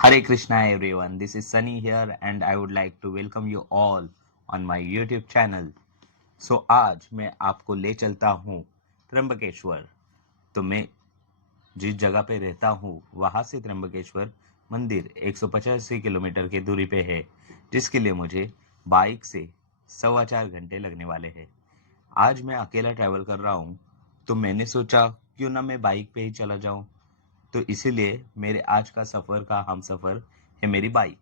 Hare Krishna everyone, this is Sunny here and I would like to welcome you all on my YouTube channel. So आज मैं आपको ले चलता हूँ त्र्यंबकेश्वर। तो मैं जिस जगह पे रहता हूँ वहाँ से त्र्यंबकेश्वर मंदिर 185 किलोमीटर की दूरी पे है, जिसके लिए मुझे बाइक से 4.25 घंटे लगने वाले हैं। आज मैं अकेला ट्रैवल कर रहा हूँ, तो मैंने सोचा क्यों ना मैं बाइक पे ही चला जाऊँ। तो इसीलिए मेरे आज का सफ़र का हमसफ़र है मेरी बाइक।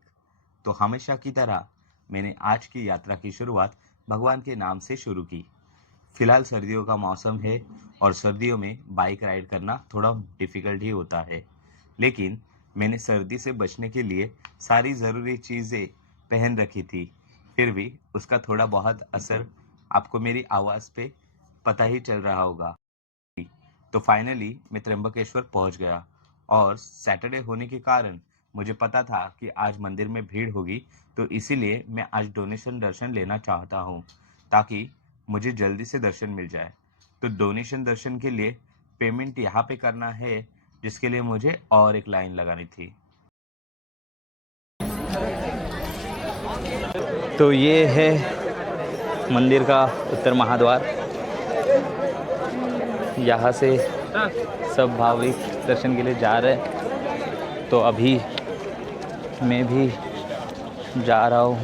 तो हमेशा की तरह मैंने आज की यात्रा की शुरुआत भगवान के नाम से शुरू की। फिलहाल सर्दियों का मौसम है और सर्दियों में बाइक राइड करना थोड़ा डिफ़िकल्ट ही होता है, लेकिन मैंने सर्दी से बचने के लिए सारी ज़रूरी चीज़ें पहन रखी थी। फिर भी उसका थोड़ा बहुत असर आपको मेरी आवाज़ पे पता ही चल रहा होगा। तो फाइनली मैं त्र्यंबकेश्वर पहुंच गया और सैटरडे होने के कारण मुझे पता था कि आज मंदिर में भीड़ होगी, तो इसीलिए मैं आज डोनेशन दर्शन लेना चाहता हूं ताकि मुझे जल्दी से दर्शन मिल जाए। तो डोनेशन दर्शन के लिए पेमेंट यहाँ पे करना है, जिसके लिए मुझे और एक लाइन लगानी थी। तो ये है मंदिर का उत्तर महाद्वार। यहाँ से सब भाविक दर्शन के लिए जा रहे हैं, तो अभी मैं भी जा रहा हूँ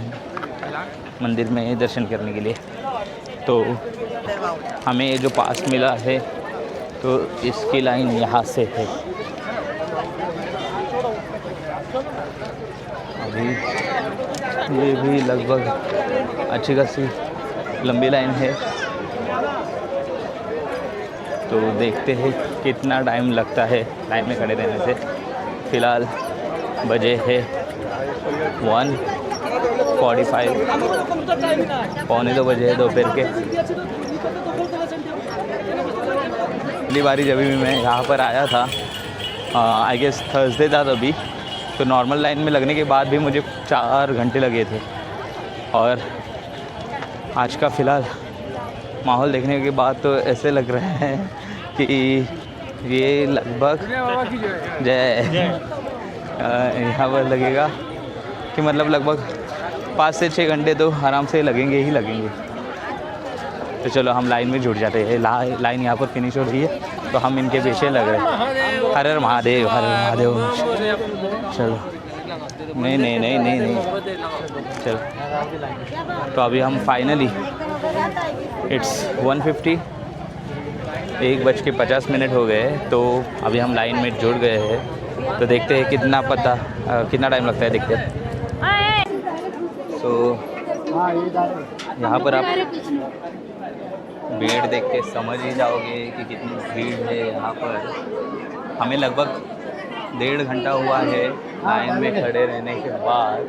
मंदिर में दर्शन करने के लिए। तो हमें जो पास मिला है तो इसकी लाइन यहाँ से है। अभी ये भी लगभग अच्छी खासी लंबी लाइन है, तो देखते हैं कितना टाइम लगता है लाइन में खड़े रहने से। फ़िलहाल बजे है 1:45, 1:45 बजे है दोपहर के। पहली बारी जब भी मैं यहाँ पर आया था, आई गेस थर्सडे था तभी, तो नॉर्मल लाइन में लगने के बाद भी मुझे 4 घंटे लगे थे। और आज का फ़िलहाल माहौल देखने के बाद तो ऐसे लग रहा है कि ये लगभग यहाँ पर लगेगा कि मतलब लगभग 5 से 6 घंटे तो आराम से लगेंगे ही लगेंगे। तो चलो हम लाइन में जुड़ जाते हैं। लाइन यहाँ पर फिनिश हो रही है, तो हम इनके पीछे लग रहे हैं। हर हर महादेव, हर हर महादेव। चलो नहीं चलो। तो अभी हम फाइनली इट्स 1:50, 1:50 हो गए, तो अभी हम लाइन में जुड़ गए हैं। तो देखते हैं कितना टाइम लगता है, देखते हैं। तो यहाँ पर आप भीड़ देख के समझ ही जाओगे कि कितनी भीड़ है यहाँ पर। हमें लगभग 1.5 घंटा हुआ है लाइन में खड़े रहने के बाद,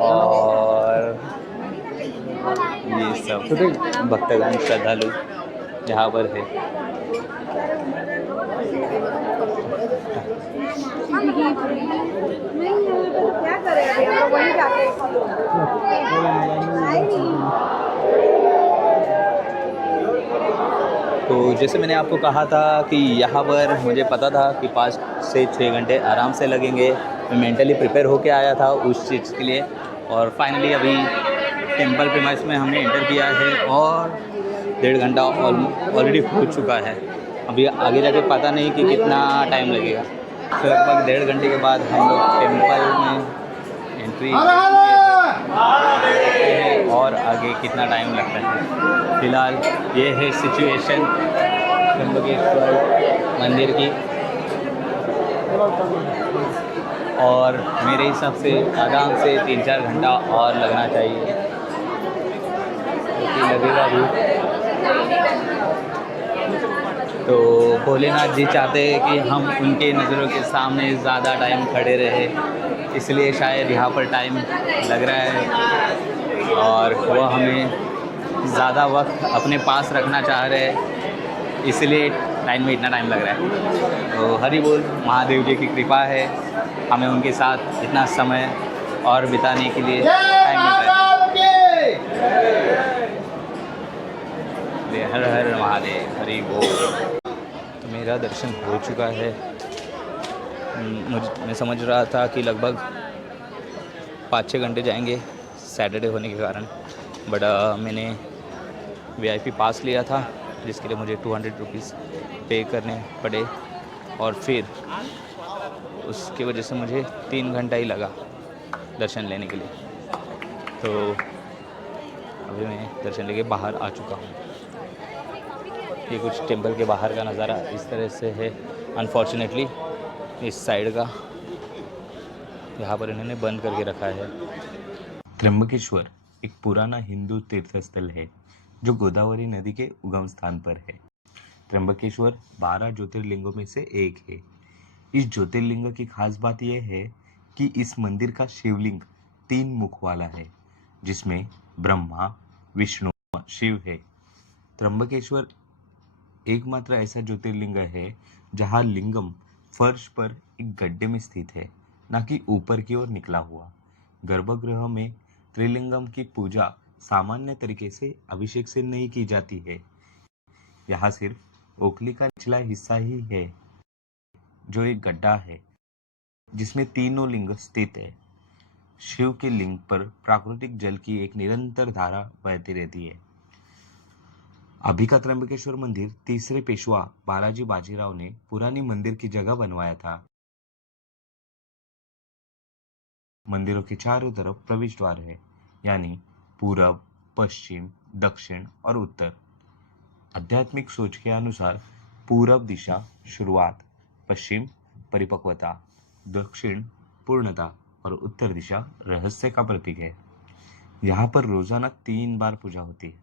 और ये सब भक्तगण श्रद्धालु यहाँ पर है। क्या करें, वहीं जाके तो जैसे मैंने आपको कहा था कि यहाँ पर मुझे पता था कि 5 से 6 घंटे आराम से लगेंगे। मैं मेंटली प्रिपेयर होके आया था उस चीज़ के लिए। और फाइनली अभी टेंपल प्रीमाइस में हमने एंटर किया है और 1.5 घंटा ऑलरेडी हो चुका है। अभी आगे जाके पता नहीं कि कितना टाइम लगेगा। तो लगभग 1.5 घंटे के बाद हम लोग टेंपल में एंट्री हैं और आगे कितना टाइम लगता है। फ़िलहाल ये है सिचुएशन त्र्यंबकेश्वर मंदिर की, और मेरे हिसाब से आराम से 3-4 घंटा और लगना चाहिए, क्योंकि लगेगा भी। तो भोलेनाथ जी चाहते हैं कि हम उनके नज़रों के सामने ज़्यादा टाइम खड़े रहे, इसलिए शायद यहाँ पर टाइम लग रहा है और वह हमें ज़्यादा वक्त अपने पास रखना चाह रहे हैं, इसलिए लाइन में इतना टाइम लग रहा है। तो हरि बोल, महादेव जी की कृपा है, हमें उनके साथ इतना समय और बिताने के लिए टाइम मिल रहा है। हर हर महादेव, हरि बोल। तो मेरा दर्शन हो चुका है मैं समझ रहा था कि लगभग 5-6 घंटे जाएंगे सैटरडे होने के कारण, बट मैंने वीआईपी पास लिया था जिसके लिए मुझे 200 रुपीज़ पे करने पड़े, और फिर उसकी वजह से मुझे 3 घंटा ही लगा दर्शन लेने के लिए। तो अभी मैं दर्शन लेके बाहर आ चुका हूँ। ये कुछ टेम्पल के बाहर का नज़ारा इस तरह से है। अनफॉर्चुनेटली इस साइड का यहाँ पर इन्होंने बंद करके रखा है। त्र्यंबकेश्वर एक पुराना हिंदू तीर्थस्थल है जो गोदावरी नदी के उगम स्थान पर है। त्र्यंबकेश्वर 12 ज्योतिर्लिंगों में से एक है। इस ज्योतिर्लिंग की खास बात यह है कि इस मंदिर का शिवलिंग 3 मुख वाला है, जिसमें ब्रह्मा, विष्णु, शिव है। त्र्यंबकेश्वर एकमात्र ऐसा ज्योतिर्लिंग है जहां लिंगम फर्श पर एक गड्ढे में स्थित है, न कि ऊपर की ओर निकला हुआ। गर्भगृह में त्रिलिंगम की पूजा सामान्य तरीके से अभिषेक से नहीं की जाती है। यहाँ सिर्फ ओखली का निचला हिस्सा ही है जो एक गड्ढा है जिसमें तीनों लिंग स्थित है। शिव के लिंग पर प्राकृतिक जल की एक निरंतर धारा बहती रहती है। अभी का त्र्यंबकेश्वर मंदिर तीसरे पेशवा बालाजी बाजीराव ने पुरानी मंदिर की जगह बनवाया था। मंदिरों के चारों तरफ प्रवेश द्वार है, यानी पूरब, पश्चिम, दक्षिण और उत्तर। आध्यात्मिक सोच के अनुसार पूरब दिशा शुरुआत, पश्चिम परिपक्वता, दक्षिण पूर्णता और उत्तर दिशा रहस्य का प्रतीक है। यहाँ पर रोजाना 3 बार पूजा होती है।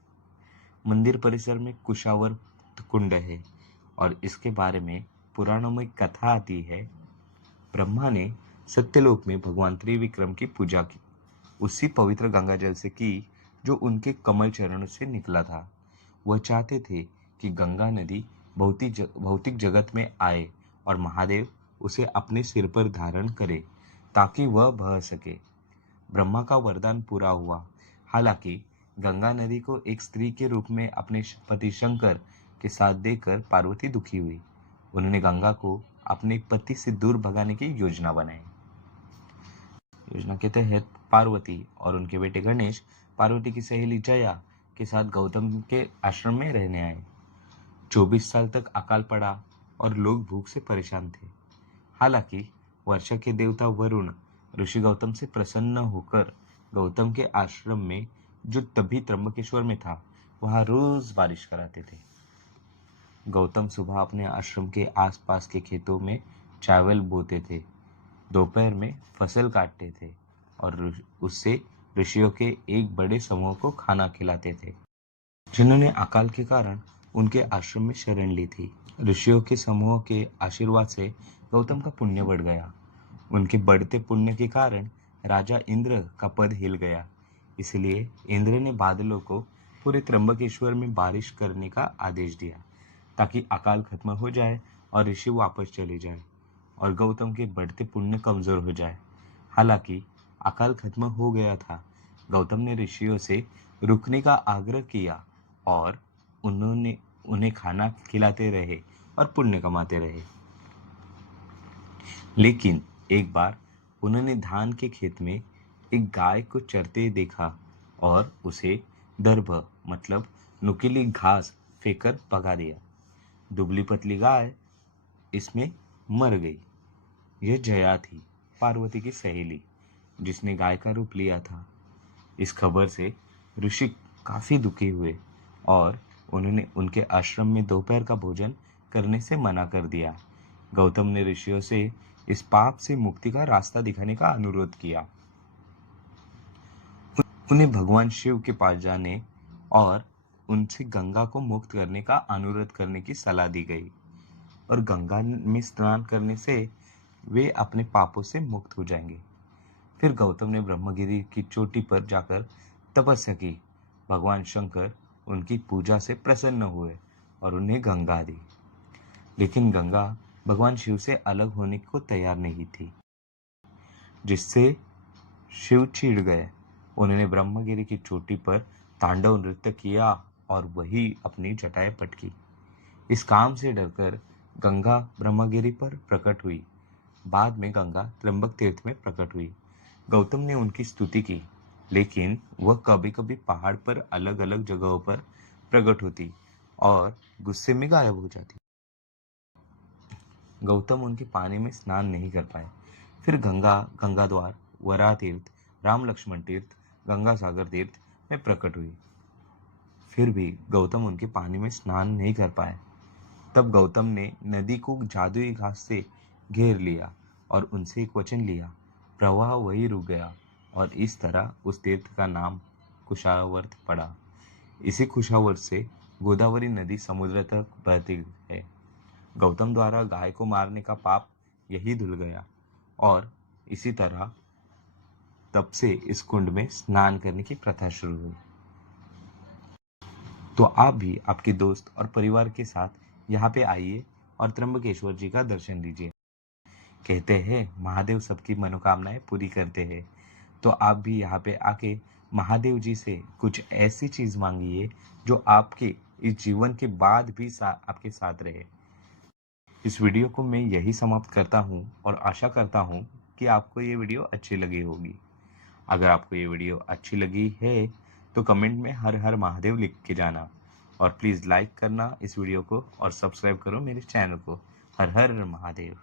मंदिर परिसर में कुशावर कुंड है और इसके बारे में पुराणों में कथा आती है। ब्रह्मा ने सत्यलोक में भगवान त्रिविक्रम की पूजा की, उसी पवित्र गंगा जल से की जो उनके कमल चरणों से निकला था। वह चाहते थे कि गंगा नदी भौतिक जगत में आए और महादेव उसे अपने सिर पर धारण करे ताकि वह बह सके। ब्रह्मा का वरदान पूरा हुआ। हालांकि गंगा नदी को एक स्त्री के रूप में अपने पति शंकर के साथ देखकर पार्वती दुखी हुई। उन्होंने गंगा को अपने पति से दूर भगाने की योजना बनाई। योजना के तहत पार्वती और उनके बेटे गणेश पार्वती की सहेली जया के साथ गौतम के आश्रम में रहने आए। 24 साल तक अकाल पड़ा और लोग भूख से परेशान थे। हालांकि वर्षा के देवता वरुण ऋषि गौतम से प्रसन्न होकर गौतम के आश्रम में, जो तभी त्र्यंबकेश्वर में था, वहां रोज बारिश कराते थे। गौतम सुबह अपने आश्रम के आसपास के खेतों में चावल बोते थे, दोपहर में फसल काटते थे और उससे ऋषियों के एक बड़े समूह को खाना खिलाते थे, जिन्होंने अकाल के कारण उनके आश्रम में शरण ली थी। ऋषियों के समूह के आशीर्वाद से गौतम का पुण्य बढ़ गया। उनके बढ़ते पुण्य के कारण राजा इंद्र का पद हिल गया। इसलिए इंद्र ने बादलों को पूरे त्र्यंबकेश्वर में बारिश करने का आदेश दिया ताकि अकाल खत्म हो जाए और ऋषि वापस चले जाए और गौतम के बढ़ते पुण्य कमजोर हो जाए। हालांकि अकाल खत्म हो गया था। गौतम ने ऋषियों से रुकने का आग्रह किया और उन्होंने उन्हें खाना खिलाते रहे और पुण्य कमाते रहे। लेकिन एक बार उन्होंने धान के खेत में एक गाय को चरते देखा और उसे दर्भ मतलब नुकीली घास फेंककर भगा दिया। दुबली पतली गाय इसमें मर गई। यह जया थी, पार्वती की सहेली, जिसने गाय का रूप लिया था। इस खबर से ऋषि काफी दुखी हुए और उन्होंने उनके आश्रम में दोपहर का भोजन करने से मना कर दिया। गौतम ने ऋषियों से इस पाप से मुक्ति का रास्ता दिखाने का अनुरोध किया। उन्हें भगवान शिव के पास जाने और उनसे गंगा को मुक्त करने का अनुरोध करने की सलाह दी गई और गंगा में स्नान करने से वे अपने पापों से मुक्त हो जाएंगे। फिर गौतम ने ब्रह्मगिरी की चोटी पर जाकर तपस्या की। भगवान शंकर उनकी पूजा से प्रसन्न हुए और उन्हें गंगा दी। लेकिन गंगा भगवान शिव से अलग होने को तैयार नहीं थी, जिससे शिव चिढ़ गए। उन्होंने ब्रह्मगिरी की चोटी पर तांडव नृत्य किया और वही अपनी जटाएं पटकी। इस काम से डरकर गंगा ब्रह्मगिरी पर प्रकट हुई। बाद में गंगा त्र्यंबक तीर्थ में प्रकट हुई। गौतम ने उनकी स्तुति की, लेकिन वह कभी कभी पहाड़ पर अलग अलग जगहों पर प्रकट होती और गुस्से में गायब हो जाती। गौतम उनके पानी में स्नान नहीं कर पाए। फिर गंगा गंगाद्वार, वराह तीर्थ, राम लक्ष्मण तीर्थ, गंगा सागर तीर्थ में प्रकट हुई। फिर भी गौतम उनके पानी में स्नान नहीं कर पाए। तब गौतम ने नदी को जादुई घास से घेर लिया और उनसे एक वचन लिया। प्रवाह वही रुक गया और इस तरह उस तीर्थ का नाम कुशावर्त पड़ा। इसी कुशावर्त से गोदावरी नदी समुद्र तक बहती है। गौतम द्वारा गाय को मारने का पाप यही धुल गया और इसी तरह तब से इस कुंड में स्नान करने की प्रथा शुरू हुई। तो आप भी आपके दोस्त और परिवार के साथ यहाँ पे आइए और त्र्यंबकेश्वर जी का दर्शन लीजिए। कहते हैं महादेव सबकी मनोकामनाएं पूरी करते हैं, तो आप भी यहाँ पे आके महादेव जी से कुछ ऐसी चीज मांगिए जो आपके इस जीवन के बाद भी आपके साथ रहे। इस वीडियो को मैं यही समाप्त करता हूँ और आशा करता हूँ कि आपको ये वीडियो अच्छी लगी होगी। अगर आपको ये वीडियो अच्छी लगी है तो कमेंट में हर हर महादेव लिख के जाना और प्लीज़ लाइक करना इस वीडियो को और सब्सक्राइब करो मेरे चैनल को। हर हर महादेव।